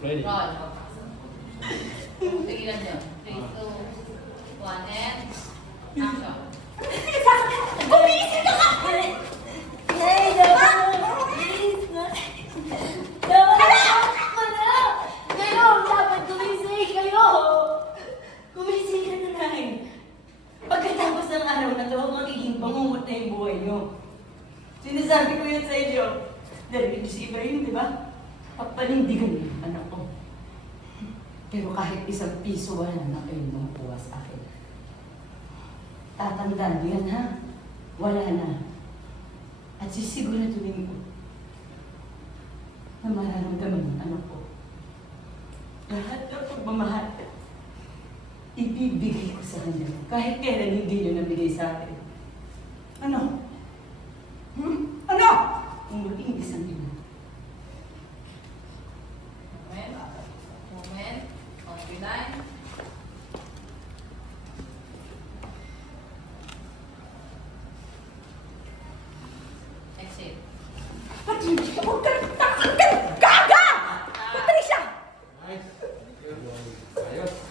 Ready? Roll. Tigilan nyo. 3, 2, 1, and action. Gumising ka ka! Hey, dapat! Please na! Dapat ako na! Kayo, dapat gumising kayo! Gumising ka na, Nay. Pagkatapos ng araw na to, magiging bangungot na yung buhay nyo. Sinasabi ko yan sa inyo. Dahil si Ibrahim, di ba? Papanindigan niyo yung anak ko. Pero kahit isang piso wala na kayong makuha sa akin. Tatandaan niyo yan, ha? Wala na. At sisiguraduhin ko na mararamdaman ng anak ko. Lahat ng pagmamahal, ibibigay ko sa kanya. Kahit kailan hindi niyo nabigay sa akin. Ano? Ano? Kung maging isang ina. Moment. On the line. Exit. Huwag ka! Gaga! Patricia! Nice. Thank you. Ayos.